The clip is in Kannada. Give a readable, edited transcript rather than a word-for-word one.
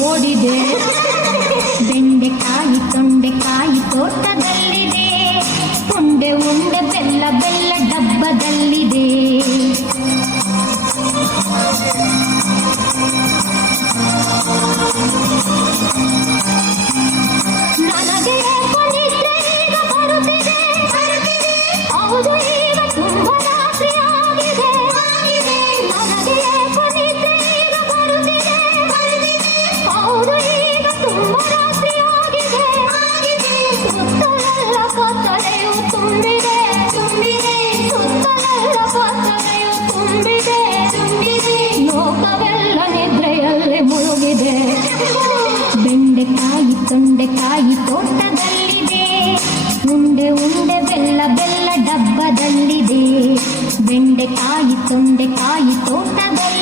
ಓಡಿದೆ. ಬೆಂಡೆಕಾಯಿ ತೊಂಡೆಕಾಯಿ ತೋಟದಲ್ಲಿದೆ, ಉಂಡೆ ಉಂಡೆ ಬೆಲ್ಲ ಬೆಲ್ಲ ಡಬ್ಬದಲ್ಲಿದೆ. ನನಗೆ ಕೊನಿದ್ರೆ ಈಗ ಬರುತ್ತಿದೆ, ಹೌದು ಈಗ ತುಂಬ ರಾತ್ರಿ ಆಗಿದೆ. ನನಗೆ ಕೊನಿದ್ರೆ ಈಗ ಬರುತ್ತಿದೆ, ಹೌದು ಈಗ ತುಂಬ ರಾತ್ರಿ ಆಗಿದೆ. ಸುತ್ತಲೆಲ್ಲ ಕತ್ತಲೆಯು ತುಂಬಿದೆ, ಸುತ್ತಲೆಲ್ಲ ಕತ್ತಲೆಯು ತುಂಬಿದೆ. ಲೋಕವೆಲ್ಲ ನಿದ್ರೆಯಲ್ಲಿ ಮುಳುಗಿದೆ. ಬೆಂಡೆಕಾಯಿ ತೊಂಡೆಕಾಯಿ ತೋಟದಲ್ಲಿದೆ, ಉಂಡೆ ಉಂಡೆ ಬೆಲ್ಲ ಬೆಲ್ಲ ಡಬ್ಬದಲ್ಲಿದೆ. ಬೆಂಡೆಕಾಯಿ ತೊಂಡೆಕಾಯಿ ತೋಟದಲ್ಲಿ